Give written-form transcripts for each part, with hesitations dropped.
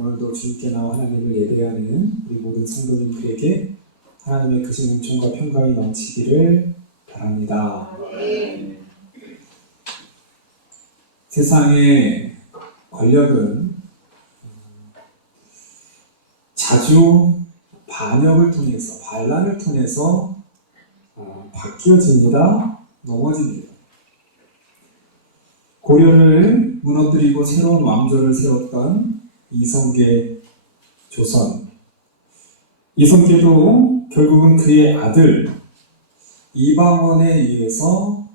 오늘도 주님께 나와 하나님을 예배하는 우리 모든 성도님들에게 하나님의 크신 은총과 평강이 넘치기를 바랍니다. 세상의 권력은 자주 반역을 통해서, 반란을 통해서 바뀌어집니다. 넘어집니다. 고려를 무너뜨리고 새로운 왕조를 세웠던 이성계 조선. 이성계도 결국은 그의 아들 이방원에 의해서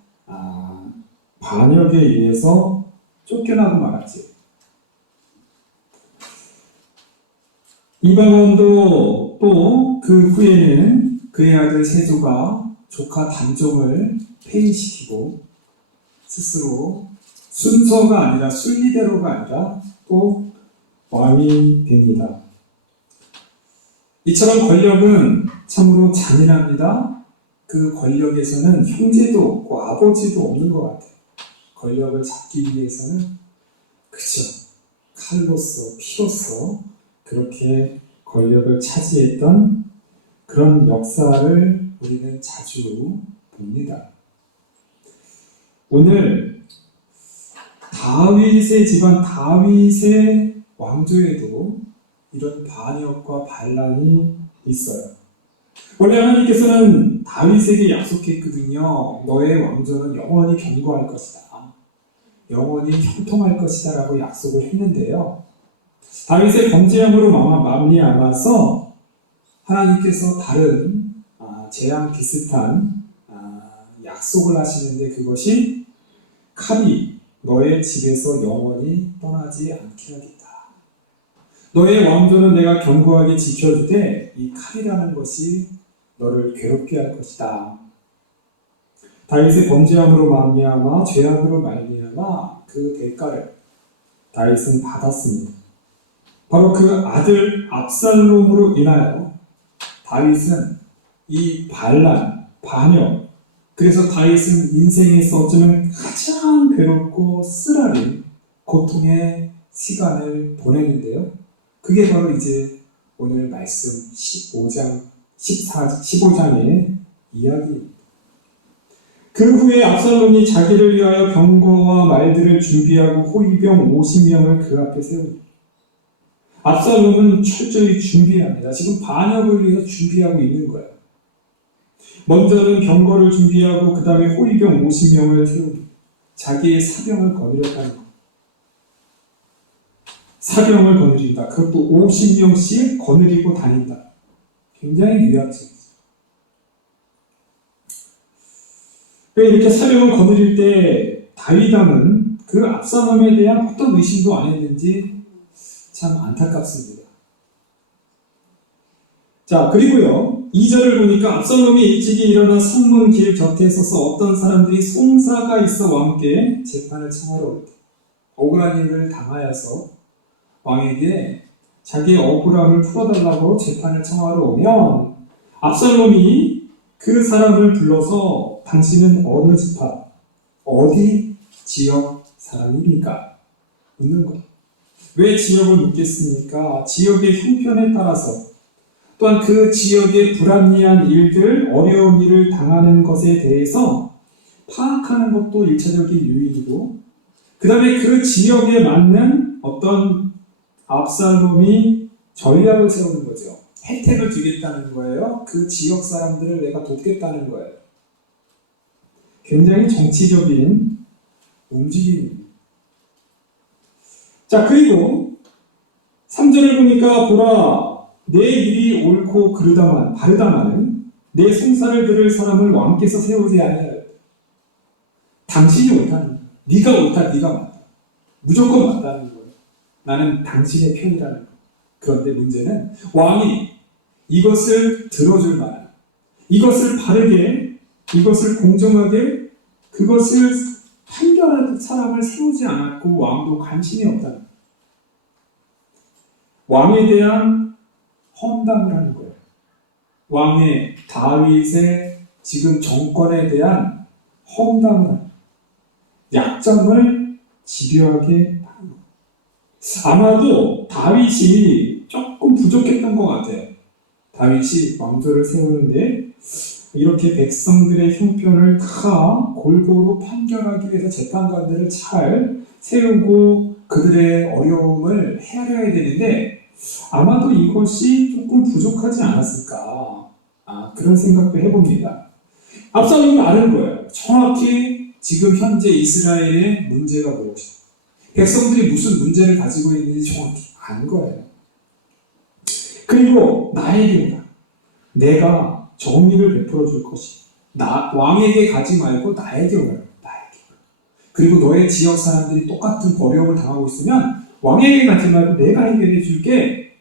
반역에 의해서 쫓겨나고 말았지요. 이방원도 또 그 후에는 그의 아들 세조가 조카 단종을 폐위시키고 스스로 순서가 아니라 순리대로가 아니라 또 왕이 됩니다. 이처럼 권력은 참으로 잔인합니다. 그 권력에서는 형제도 없고 아버지도 없는 것 같아요. 권력을 잡기 위해서는 그저 칼로서 피로서 그렇게 권력을 차지했던 그런 역사를 우리는 자주 봅니다. 오늘 다윗의 집안, 다윗의 왕조에도 이런 반역과 반란이 있어요. 원래 하나님께서는 다윗에게 약속했거든요. 너의 왕조는 영원히 견고할 것이다. 영원히 형통할 것이다 라고 약속을 했는데요. 다윗의 범죄함으로 말미암아서 하나님께서 다른 재앙 비슷한 약속을 하시는데 그것이 칼이 너의 집에서 영원히 떠나지 않게 하겠다. 너의 왕조는 내가 견고하게 지켜주되 이 칼이라는 것이 너를 괴롭게 할 것이다. 다윗의 범죄함으로 말미암아 죄악으로 말미암아 그 대가를 다윗은 받았습니다. 바로 그 아들 압살롬으로 인하여 다윗은 이 반란, 반역, 그래서 다윗은 인생에서 어쩌면 가장 괴롭고 쓰라린 고통의 시간을 보내는데요. 그게 바로 이제 오늘 말씀 15장의 이야기입니다. 그 후에 압살롬이 자기를 위하여 병거와 말들을 준비하고 호위병 50명을 그 앞에 세웁니다. 압살롬은 철저히 준비합니다. 지금 반역을 위해서 준비하고 있는 거예요. 먼저는 병거를 준비하고 그 다음에 호위병 50명을 세웁니다. 자기의 사병을 거느렸다는 거예요. 사병을 거느린다. 그것도 50명씩 거느리고 다닌다. 굉장히 위압적이죠. 왜 이렇게 사병을 거느릴 때 다윗왕은 그 압살롬에 대한 어떤 의심도 안 했는지 참 안타깝습니다. 자, 그리고요, 2절을 보니까 압살롬이 일찍이 일어나 성문 길 곁에 서서 어떤 사람들이 송사가 있어 왕께 재판을 청하러 올 때, 억울한 일을 당하여서 왕에게 자기의 억울함을 풀어달라고 재판을 청하러 오면 압살롬이 그 사람을 불러서 당신은 어느 지파, 어디 지역 사람입니까? 묻는 거예요. 왜 지역을 묻겠습니까? 지역의 형편에 따라서 또한 그 지역의 불합리한 일들, 어려운 일을 당하는 것에 대해서 파악하는 것도 1차적인 유인이고 그 다음에 그 지역에 맞는 어떤 압살롬이 전략을 세우는 거죠. 혜택을 주겠다는 거예요. 그 지역 사람들을 내가 돕겠다는 거예요. 굉장히 정치적인 움직임입니다. 자, 그리고 3절을 보니까 보라, 내 일이 옳고 바르다마는 내 송사를 들을 사람을 왕께서 세우지 아니하여. 당신이 옳다는 거예요. 네가 옳다, 네가 맞다. 무조건 맞다는 거예요. 나는 당신의 편이라는 거예요. 그런데 문제는 왕이 이것을 들어줄 만한, 이것을 바르게, 이것을 공정하게, 그것을 판결할 사람을 세우지 않았고 왕도 관심이 없다는 거예요. 왕에 대한 험담을 하는 거예요. 왕의 다윗의 지금 정권에 대한 험담을 하는 거예요. 약점을 집요하게 하는 거예요. 아마도 다윗이 조금 부족했던 것 같아요. 다윗이 왕조를 세우는데 이렇게 백성들의 형편을 다 골고루 판결하기 위해서 재판관들을 잘 세우고 그들의 어려움을 헤아려야 되는데 아마도 이것이 조금 부족하지 않았을까, 그런 생각도 해봅니다. 압살롬은 아는 거예요. 정확히 지금 현재 이스라엘의 문제가 무엇이고 백성들이 무슨 문제를 가지고 있는지 정확히 아는 거예요. 그리고 나에게 내가 정의를 베풀어 줄 것이 왕에게 가지 말고 나에게 오라. 나에게. 그리고 너의 지역 사람들이 똑같은 어려움을 당하고 있으면 왕에게 가지 말고 내가 해결해 줄게.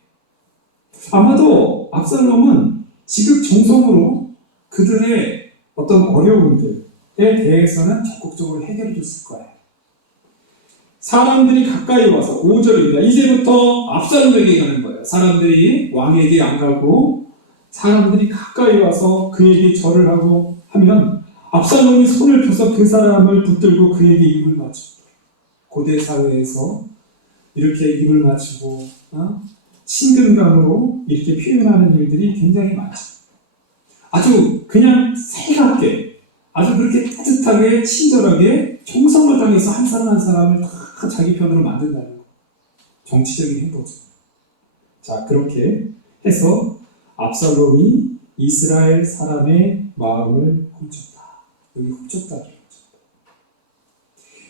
아마도 압살롬은 지극정성으로 그들의 어떤 어려움들에 대해서는 적극적으로 해결해 줬을 거예요. 사람들이 가까이 와서 5절입니다. 이제부터 압살롬에게 가는 거예요. 사람들이 왕에게 안 가고 사람들이 가까이 와서 그에게 절을 하고 하면 압살롬이 손을 펴서 그 사람을 붙들고 그에게 입을 맞추고, 고대 사회에서 이렇게 입을 맞추고 친근감으로 이렇게 표현하는 일들이 굉장히 많죠. 아주 그냥 살갑게, 아주 그렇게 따뜻하게 친절하게 정성을 당해서 한 사람 한 사람을 다 자기 편으로 만든다는 거. 정치적인 행보죠. 자, 그렇게 해서 압살롬이 이스라엘 사람의 마음을 훔쳤다. 여기 훔쳤다.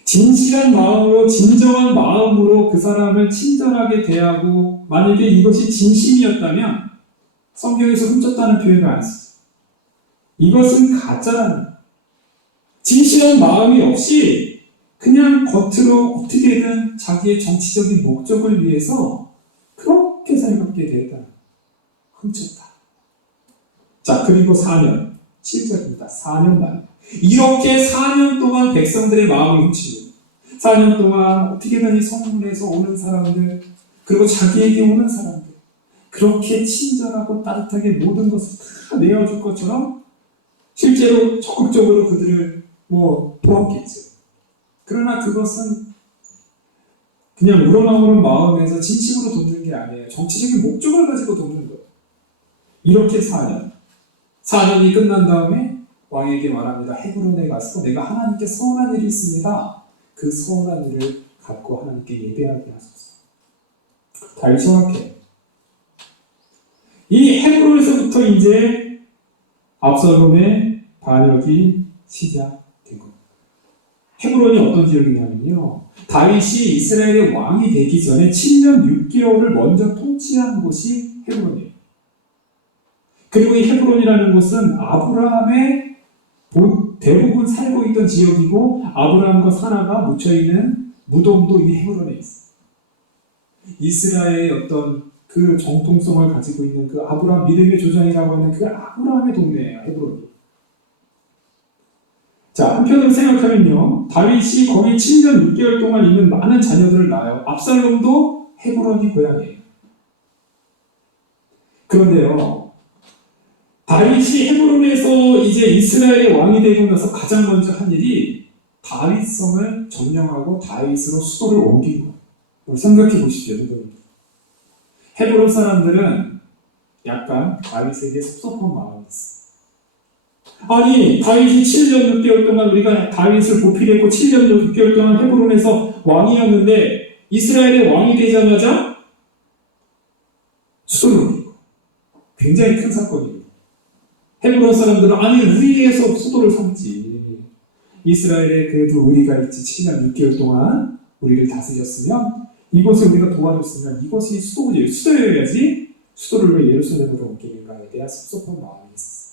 진실한 마음으로, 진정한 마음으로 그 사람을 친절하게 대하고, 만약에 이것이 진심이었다면 성경에서 훔쳤다는 표현을 안 쓰죠. 이것은 가짜라는 거예요. 진실한 마음이 없이 그냥 겉으로 어떻게든 자기의 정치적인 목적을 위해서 그렇게 살갑게 대했다. 훔쳤다. 자, 그리고 4년, 7절입니다. 4년 만에. 이렇게 4년 동안 백성들의 마음을 훔치고, 4년 동안 어떻게든 이 성문에서 오는 사람들, 그리고 자기에게 오는 사람들, 그렇게 친절하고 따뜻하게 모든 것을 다 내어줄 것처럼 실제로 적극적으로 그들을 도왔겠죠. 그러나 그것은 그냥 우러나오는 마음에서 진심으로 돕는 게 아니에요. 정치적인 목적을 가지고 돕는 거예요. 이렇게 4년이 끝난 다음에 왕에게 말합니다. 헤브론에 가서 내가 하나님께 서운한 일이 있습니다. 그 서운한 일을 갖고 하나님께 예배하게 하소서. 다 정확해요. 이 헤브론에서부터 이제 압살롬의 반역이 시작된 겁니다. 헤브론이 어떤 지역이냐면요, 다윗이 이스라엘의 왕이 되기 전에 7년 6개월을 먼저 통치한 곳이 헤브론이에요. 그리고 이 헤브론이라는 곳은 아브라함의 대부분 살고 있던 지역이고, 아브라함과 사라가 묻혀있는 무덤도 이 헤브론에 있어요. 이스라엘의 어떤 그 정통성을 가지고 있는 그 아브라함 믿음의 조상이라고 하는 그 아브라함의 동네예요, 헤브론이. 자, 한편으로 생각하면요, 다윗이 거기 7년 6개월 동안 있는 많은 자녀들을 낳아요. 압살롬도 헤브론이 고향이에요. 그런데요, 다윗이 헤브론에서 이제 이스라엘의 왕이 되고 나서 가장 먼저 한 일이 다윗성을 점령하고 다윗으로 수도를 옮긴 거예요. 생각해 보십시오, 여러분. 헤브론 사람들은 약간 다윗에게 섭섭한 마음이 있어요. 아니, 다윗이 7년 6개월 동안 우리가 다윗을 보필했고 7년 6개월 동안 헤브론에서 왕이었는데 이스라엘의 왕이 되자마자 수도를 옮기고, 굉장히 큰 사건입니다. 헤브론 사람들은 아니, 우리에서 수도를 삼지. 이스라엘에 그래도 우리가 있지. 7년 6개월 동안 우리를 다스렸으면, 이곳을 우리가 도와줬으면 이것이 수도여야지 수도를 왜 예루살렘으로 옮기는가에 대한 섭섭한 마음이 있었어요.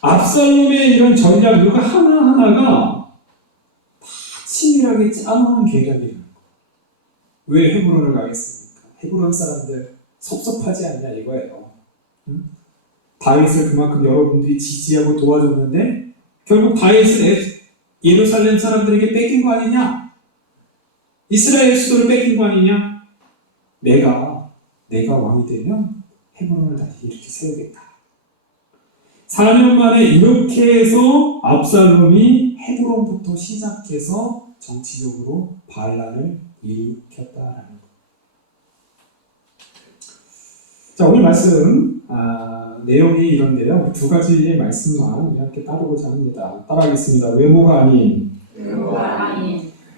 압살롬의 이런 전략, 이거 하나하나가 다 치밀하게 짜놓은 계략이라는 거예요. 왜 헤브론을 가겠습니까? 헤브론 사람들 섭섭하지 않냐 이거예요. 다윗을 그만큼 여러분들이 지지하고 도와줬는데 결국 다윗을 예루살렘 사람들에게 뺏긴 거 아니냐? 이스라엘 수도를 뺏긴 거 아니냐? 내가 왕이 되면 헤브론을 다시 이렇게 세우겠다. 4년 만에 이렇게 해서 압살롬이 헤브론부터 시작해서 정치적으로 반란을 일으켰다라는 것. 자, 오늘 말씀 내용이 이런데요. 두 가지의 말씀만 이렇게 따르고자 합니다. 따라하겠습니다. 외모가 아닌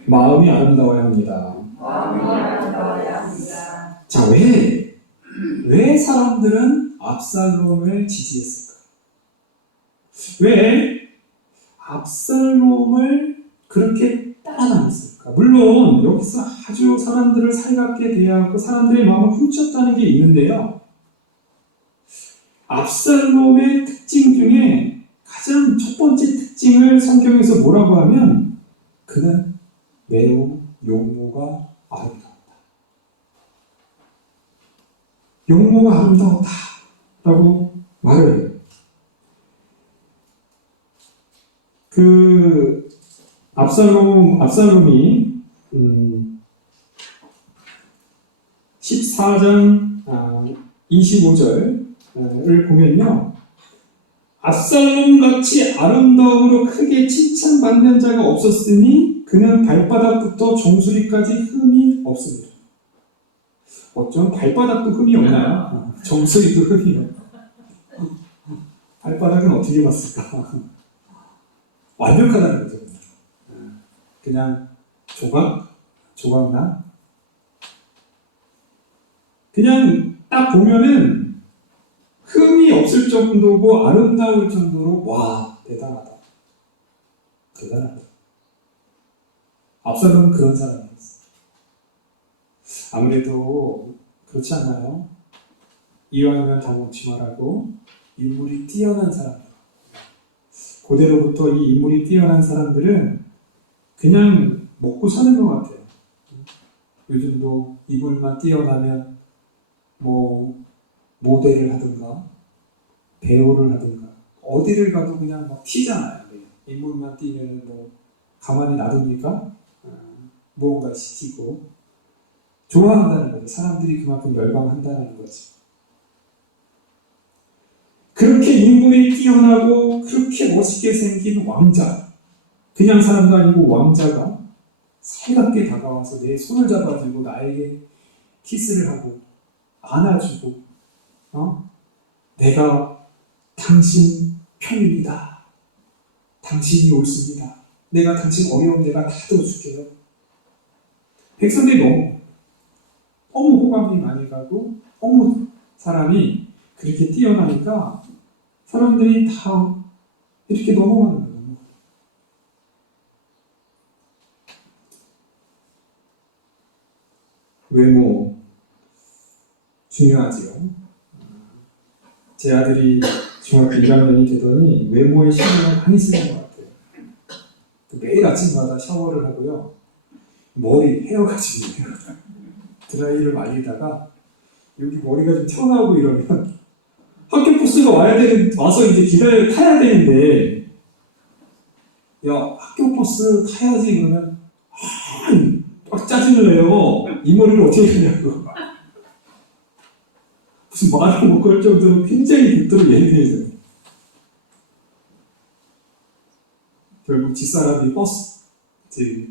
마음이 아름다워야 합니다. 자, 왜 사람들은 압살롬을 지지했을까? 왜 압살롬을 그렇게 따라다녔을까? 물론 여기서 아주 사람들을 살갑게 대하고 사람들의 마음을 훔쳤다는 게 있는데요. 압살롬의 특징 중에 가장 첫 번째 특징을 성경에서 뭐라고 하면 그는 매우 용모가 아름다웠다. 용모가 아름다웠다 라고 말을 해요. 그 압살롬이 14장 25절을 보면요. 압살롬같이 아름다움으로 크게 칭찬받는 자가 없었으니 그는 발바닥부터 정수리까지 흠이 없습니다. 어쩜 발바닥도 흠이 없나요? 정수리도 흠이 없나요? 발바닥은 어떻게 봤을까? 완벽하다는 거죠. 그냥 조각나? 그냥 딱 보면은 흠이 없을 정도고 아름다울 정도로 와, 대단하다. 압살롬은 그런 사람이었어. 아무래도 그렇지 않나요? 이왕이면 다 먹지 말라고 인물이 뛰어난 사람들. 고대로부터 이 인물이 뛰어난 사람들은 그냥 먹고 사는 것 같아요. 요즘도 인물만 뛰어나면 모델을 하든가 배우를 하든가 어디를 가도 그냥 막 튀잖아요. 인물만 뛰면 가만히 놔둡니까? 무언가 시키고 좋아한다는 거죠. 사람들이 그만큼 열광한다는 거죠. 그렇게 인물이 뛰어나고 그렇게 멋있게 생긴 왕자, 그냥 사람도 아니고 왕자가 살갑게 다가와서 내 손을 잡아주고 나에게 키스를 하고 안아주고 내가 당신 편입니다. 당신이 옳습니다. 내가 당신 어려움 내가 다 들어줄게요. 백성들이 너무 호감이 많이 가고 너무 사람이 그렇게 뛰어나니까 사람들이 다 이렇게 넘어가는 거예요. 외모 중요하지요. 제 아들이 중학교 1학년이 되더니 외모에 신경을 많이 쓰는 것 같아요. 매일 아침마다 샤워를 하고요. 머리, 헤어가지고 드라이를 말리다가 여기 머리가 좀 튀어나오고 이러면 학교 버스가 와서 이제 타야 되는데 야, 학교 버스 타야지 그러면 막 짜증을 내요. 이 머리를 어떻게 하냐고. 무슨 말을 못 걸 정도로 굉장히 극도로 예민해져요. 결국 집사람이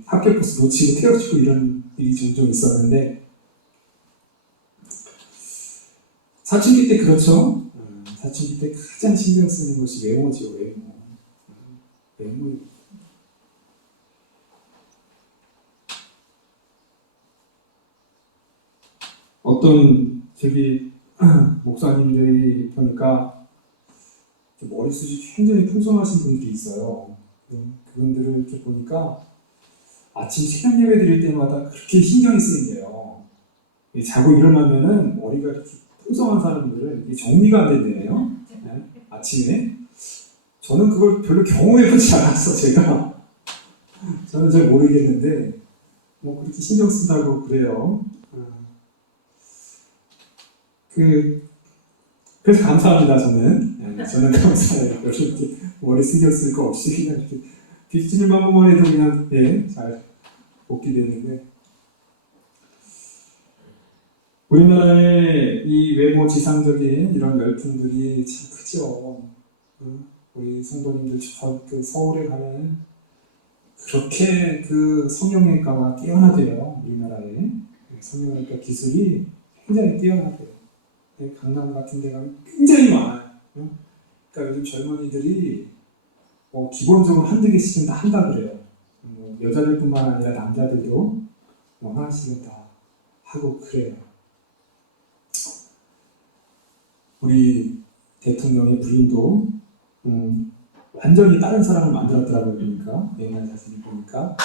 학교 버스 놓치고 태워주고 이런 일이 종종 있었는데 사춘기 때 그렇죠. 사춘기 때 가장 신경 쓰는 것이 외모죠. 외모. 어떤 목사님들이 보니까 머리숱이 굉장히 풍성하신 분들이 있어요. 그분들을 이렇게 보니까 아침 새벽 예배 드릴 때마다 그렇게 신경이 쓰인대요. 자고 일어나면은 머리가 이렇게 풍성한 사람들은 정리가 안 된대요. 네? 아침에. 저는 그걸 별로 경험해보지 않았어, 제가. 저는 잘 모르겠는데, 그렇게 신경 쓴다고 그래요. 그래서 감사합니다, 저는. 네, 저는 감사해요. 이렇게 머리 신경 쓸 거 없이 그냥 이렇게 빗질만 한 번만 해도 그냥, 잘 먹게 되는데. 우리나라의 이 외모 지상적인 이런 열풍들이 참 크죠. 우리 성도님들 서울에 가면 그렇게 그 성형외과가 뛰어나대요. 우리나라에 성형외과 기술이 굉장히 뛰어나대요. 강남 같은 데 가면 굉장히 많아요. 그러니까 요즘 젊은이들이 기본적으로 한두 개씩은 다 한다 그래요. 여자들뿐만 아니라 남자들도 하나씩은 다 하고 그래요. 우리 대통령의 부인도 완전히 다른 사람을 만들었더라고요. 보니까 옛날 사진을 보니까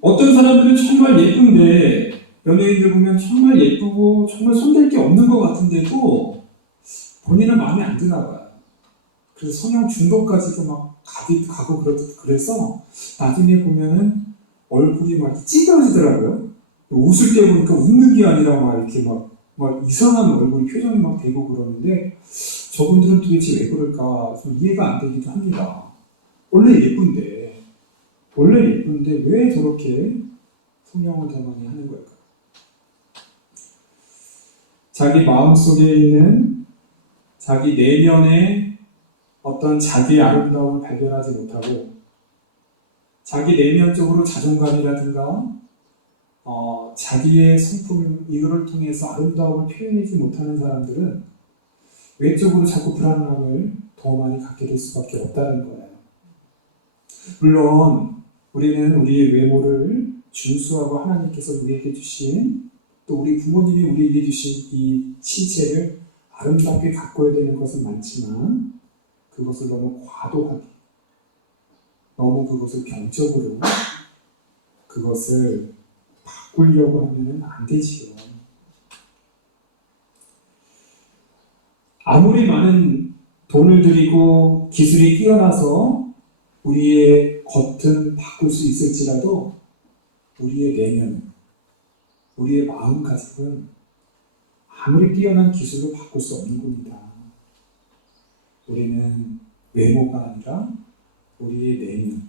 어떤 사람들은 정말 예쁜데 연예인들 보면 정말 예쁘고 정말 손댈 게 없는 것 같은데도 본인은 마음에 안 드나 봐요. 그래서 성형 중독까지도 막 가고 그래서 나중에 보면은 얼굴이 막 찌그러지더라고요. 웃을 때 보니까 웃는 게 아니라 막 이렇게 막 이상한 얼굴 표정이 막 되고 그러는데 저분들은 도대체 왜 그럴까 좀 이해가 안 되기도 합니다. 원래 예쁜데 왜 저렇게 성형을 더 많이 하는 걸까? 자기 마음속에 있는 자기 내면의 어떤 자기의 아름다움을 발견하지 못하고 자기 내면적으로 자존감이라든가 자기의 성품 이거를 통해서 아름다움을 표현하지 못하는 사람들은 외적으로 자꾸 불안함을 더 많이 갖게 될 수밖에 없다는 거예요. 물론 우리는 우리의 외모를 준수하고 하나님께서 우리에게 주신 또 우리 부모님이 우리에게 주신 이 신체를 아름답게 가꿔야 되는 것은 많지만 그것을 너무 과도하게 너무 그것을 병적으로 그것을 바꾸려고 하면 안 되지요. 아무리 많은 돈을 들이고 기술이 뛰어나서 우리의 겉은 바꿀 수 있을지라도 우리의 내면, 우리의 마음가짐은 아무리 뛰어난 기술로 바꿀 수 없는 겁니다. 우리는 외모가 아니라 우리의 내면,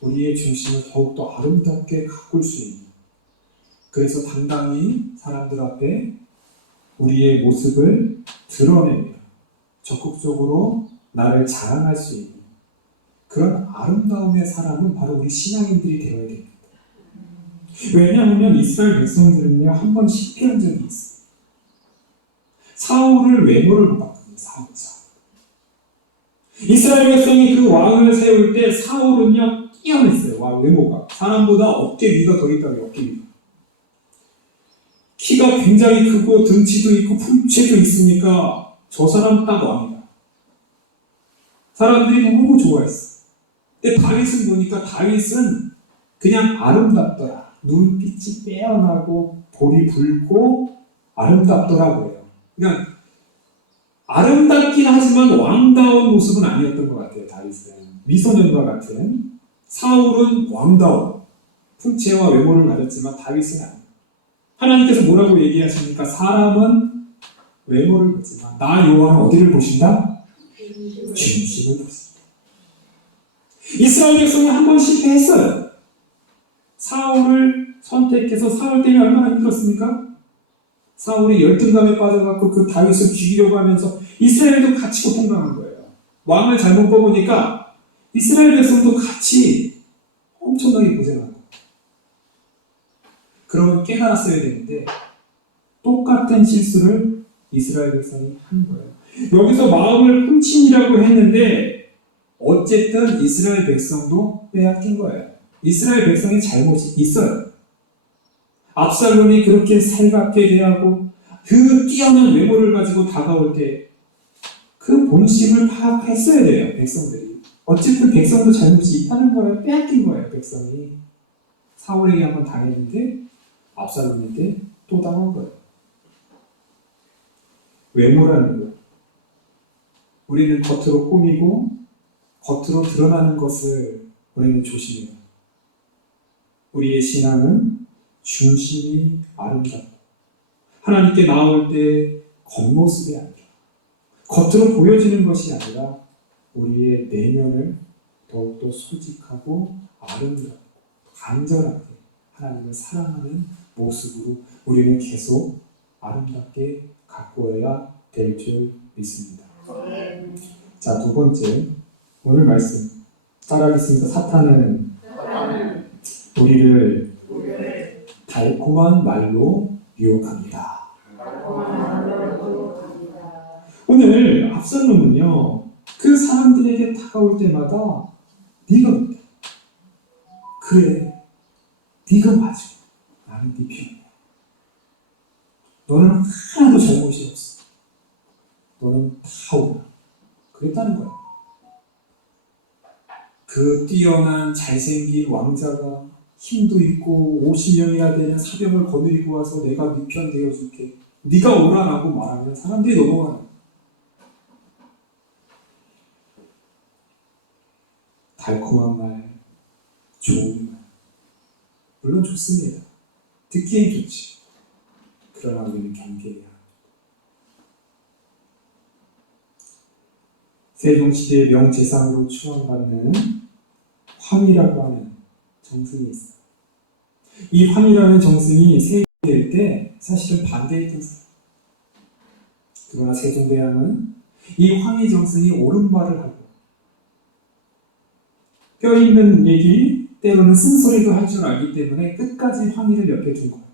우리의 중심을 더욱더 아름답게 가꿀 수 있는, 그래서 당당히 사람들 앞에 우리의 모습을 드러내며 적극적으로 나를 자랑할 수 있는 그런 아름다움의 사람은 바로 우리 신앙인들이 되어야 됩니다. 왜냐하면 이스라엘 백성들은요 한 번 실패한 적이 있어요. 사울을 외모를 못 바꾸는 사울. 이스라엘 백성이 그 왕을 세울 때 사울은요 뛰어냈어요. 외모가 사람보다 어깨 위가 더 있다고요. 어깨 위가 키가 굉장히 크고 등치도 있고 품체도 있으니까 저 사람 딱 왕이다. 사람들이 너무 좋아했어. 근데 다윗은 보니까 다윗은 그냥 아름답더라. 눈빛이 빼어나고 볼이 붉고 아름답더라고요. 그냥 아름답긴 하지만 왕다운 모습은 아니었던 것 같아요. 다윗은 미소년과 같은. 사울은 왕다운 품체와 외모를 가졌지만 다윗은 아니에요. 하나님께서 뭐라고 얘기하십니까? 사람은 외모를 보지만 나 여호와는 어디를 보신다? 중심을 보신다. 이스라엘 백성은 한 번 실패했어요. 사울을 선택해서 사울 때문에 얼마나 힘들었습니까? 사울이 열등감에 빠져갖고 그 다윗을 죽이려고 하면서 이스라엘도 같이 고통당한 거예요. 왕을 잘못 뽑으니까 이스라엘 백성도 같이 엄청나게 고생하고. 그러면 깨달았어야 되는데 똑같은 실수를 이스라엘 백성이 한 거예요. 여기서 마음을 훔친이라고 했는데 어쨌든 이스라엘 백성도 빼앗긴 거예요. 이스라엘 백성의 잘못이 있어요. 압살롬이 그렇게 살갑게 대하고 그 뛰어난 외모를 가지고 다가올 때 그 본심을 파악했어야 돼요. 백성들이. 어쨌든 백성도 잘못이 있다는 거예요. 빼앗긴 거예요. 백성이. 사울에게 한번 당했는데 압살롬에게 또 당한 거예요. 외모라는 것. 우리는 겉으로 꾸미고 겉으로 드러나는 것을 우리는 조심해요. 우리의 신앙은 중심이 아름답고 하나님께 나올 때 겉모습이 아니라 겉으로 보여지는 것이 아니라 우리의 내면을 더욱더 솔직하고 아름답고 간절하게 하나님을 사랑하는 모습으로 우리는 계속 아름답게 가꾸어야 될 줄 믿습니다. 자, 두 번째 오늘 말씀 따라하겠습니다. 사탄은 우리를 달콤한 말로 유혹합니다. 오늘 압살롬은요, 그 사람들에게 다가올 때마다 네가 못해. 그래, 네가 맞아. 나는 네 편이야. 너는 하나도 잘못이 없어. 너는 다 옳아. 그랬다는 거야. 그 뛰어난 잘생긴 왕자가 힘도 있고 50명이나 되는 사병을 거느리고 와서 내가 네 편 되어줄게. 네가 오라라고 말하면 사람들이 넘어가는 거야. 달콤한 말, 좋은 말. 물론 좋습니다. 듣기엔 좋지. 그러나 우리는 경계해야 합니다. 세종시대의 명재상으로 추앙받는 황이라고 하는 정승이 있어요. 이 황이라는 정승이 세종될 때 사실은 반대했던 사람. 그러나 세종대왕은 이 황희 정승이 옳은 말을 하고 뼈있는 얘기, 때로는 쓴소리도 할 줄 알기 때문에 끝까지 황희를 옆에 둔 거예요.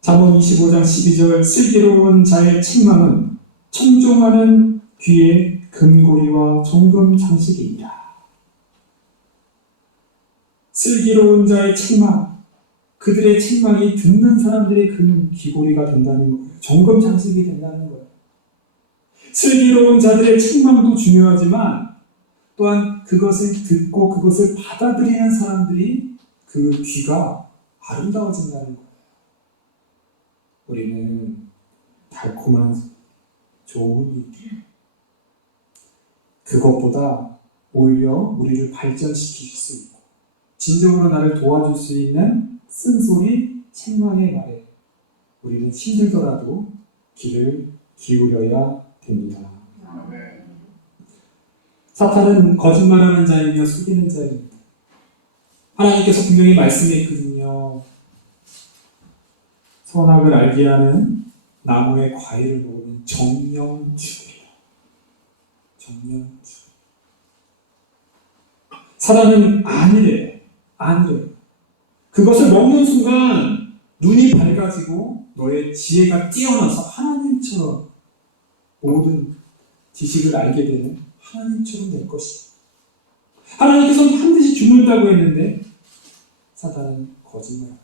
잠언 25장 12절 슬기로운 자의 책망은 청종하는 귀의 금고리와 정금 장식이니라. 슬기로운 자의 책망, 그들의 책망이 듣는 사람들의 금 귀고리가 된다는 거예요. 정금 장식이 된다는 거예요. 슬기로운 자들의 책망도 중요하지만 또한 그것을 듣고 그것을 받아들이는 사람들이 그 귀가 아름다워진다는 거예요. 우리는 달콤한 좋은 일, 그것보다 오히려 우리를 발전시킬 수 있고 진정으로 나를 도와줄 수 있는 쓴소리, 책망의 말에 우리는 힘들더라도 귀를 기울여야 됩니다. 사탄은 거짓말하는 자이며 속이는 자입니다. 하나님께서 분명히 말씀했거든요. 선악을 알게 하는 나무의 과일을 먹으면 정령 죽으리라. 정령 죽으리라. 사단은 아니래요. 아니래요. 그것을 먹는 순간 눈이 밝아지고 너의 지혜가 뛰어나서 하나님처럼 모든 지식을 알게 되는 하나님처럼 될 것이다. 하나님께서는 반드시 죽는다고 했는데 사단은 거짓말.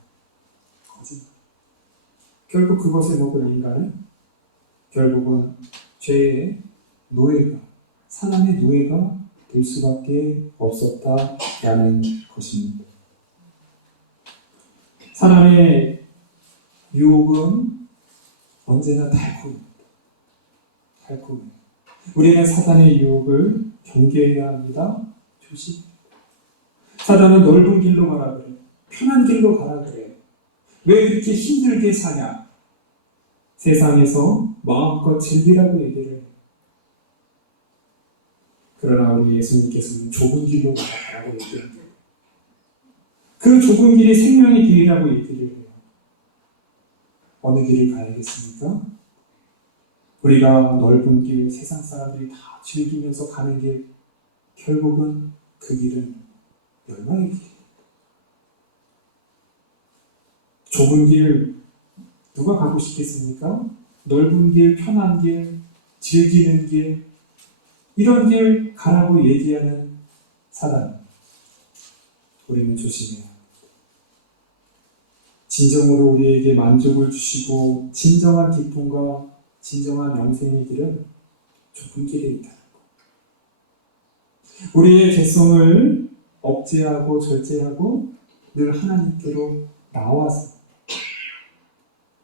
결국 그것을 먹을 인간은 결국은 죄의 노예가, 사람의 노예가 될 수밖에 없었다라는 것입니다. 사람의 유혹은 언제나 달콤합니다. 달콤해요. 우리는 사단의 유혹을 경계해야 합니다. 조심해야 합니다. 사단은 넓은 길로 가라 그래. 편한 길로 가라 그래. 왜 그렇게 힘들게 사냐? 세상에서 마음껏 즐기라고 얘기를 해요. 그러나 우리 예수님께서는 좁은 길로 가라고 얘기합니다. 그 좁은 길이 생명의 길이라고 얘기를 해요. 어느 길을 가야겠습니까? 우리가 넓은 길, 세상 사람들이 다 즐기면서 가는 길, 결국은 그 길은 멸망의 길입니다. 좁은 길 누가 가고 싶겠습니까? 넓은 길, 편한 길, 즐기는 길, 이런 길 가라고 얘기하는 사람, 우리는 조심해야 합니다. 진정으로 우리에게 만족을 주시고 진정한 기쁨과 진정한 영생의 길은 좁은 길에 있다는 것. 우리의 죄성을 억제하고 절제하고 늘 하나님께로 나와서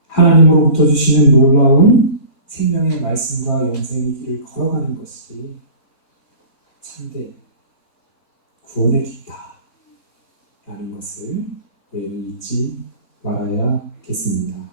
하나님으로부터 주시는 놀라운 생명의 말씀과 영생의 길을 걸어가는 것이 참된 구원의 길이다 라는 것을 우리는 잊지 말아야겠습니다.